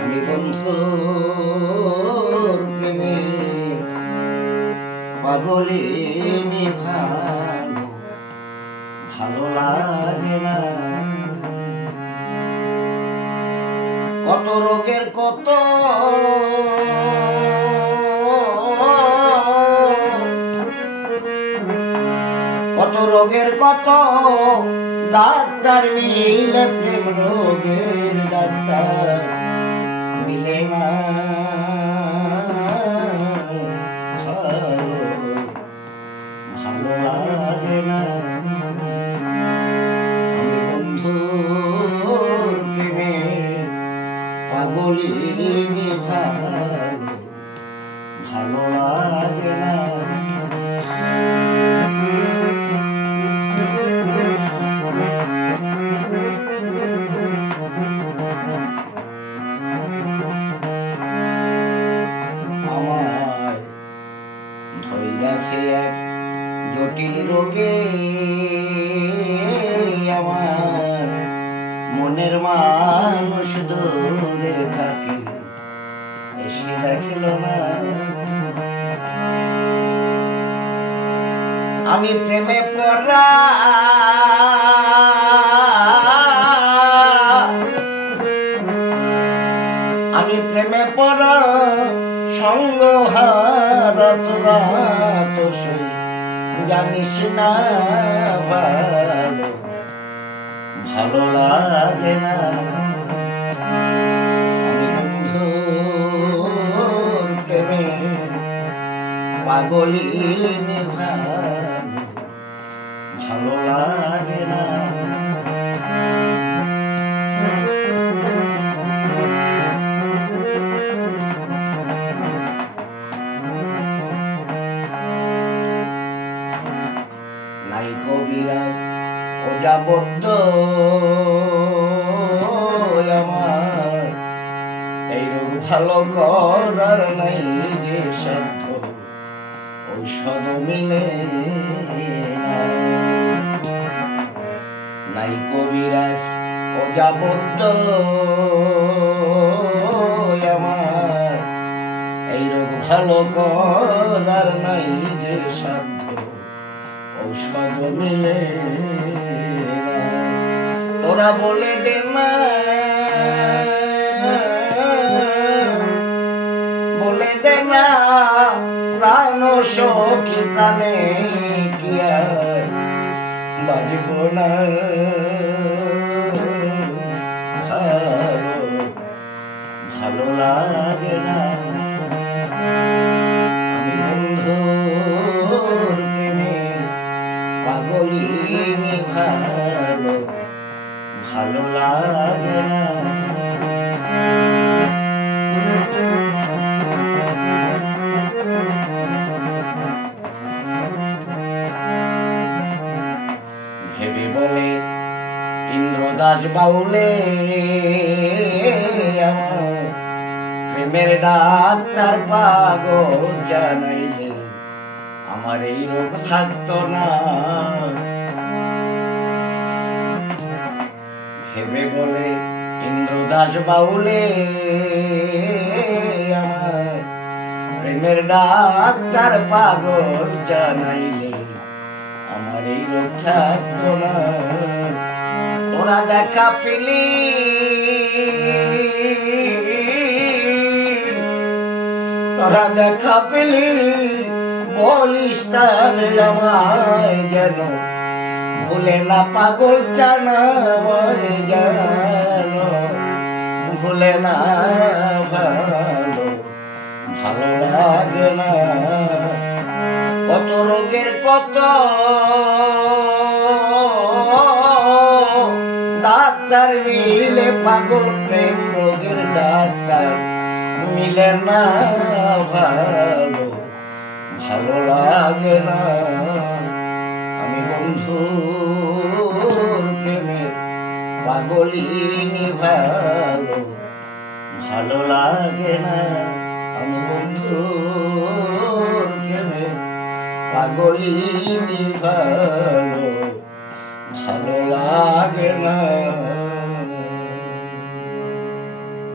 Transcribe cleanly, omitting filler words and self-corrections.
আমি বন্ধুর প্রেমে পাগলিনী ভালো ভালো লাগে না। কত রোগের কত রোগের কত ডাক্তার মিলে, প্রেম রোগের ডাক্তার মিলে না। ভালো লাগে না। আমি বন্ধুর প্রেমে পাগলিনী ভালো লাগে না। এক জটিল রোগে আমার মনের মানুষ দূরে থাকে, এসে দেখল না। আমি প্রেমে পড়া সঙ্গ হারাত রাত জানিস না, ভালো লাগে না। আমি বন্ধুর প্রেমে পাগলিনী ভালো লাগে না। নাই কবিরাজ ওজাবদ্ধ আমার, এই রোগ ভালো করার নাই যে সাধ্য, ঔষধ মিলে নাই কবিরাজ ওজাবদ্ধ আমার, এই রোগ ভালো করার নাই যে সাধ্য, ঔষধ মিলে। তোরা বলে দে না, বলে দে না প্রাণ সখী প্রাণে কি আর বাজব না। ভালো লাগে না। আমি বন্ধুর প্রেমে পাগলিনী ভালো লাগে না। ভেবে বলে ইন্দ্রদাস বাউলে আমার প্রেমের ডাক্তার পাগল জানাইলে আমার এই রোগ থাকতো না। ভেবে বলে ইন্দ্রদাস বাউলে আমার প্রেমের ডাক্তার পাগল জানাইলে আমার এই রোগ থাকতো না। তোরা দেখা পেলি, তোরা দেখা পেলি বলিস না আমায় যেন, ভুলে না পাগল জানা যেন, ভুলে না ভালো লাগে না। কত রোগের কত ডাক্তার মিলে, পাগল প্রেম রোগের ডাক্তার মিলে না। ভালো লাগে না। আমি বন্ধুর প্রেমে পাগলিনী ভালো লাগে না। আমি বন্ধুর প্রেমে পাগলিনী ভালো লাগে না।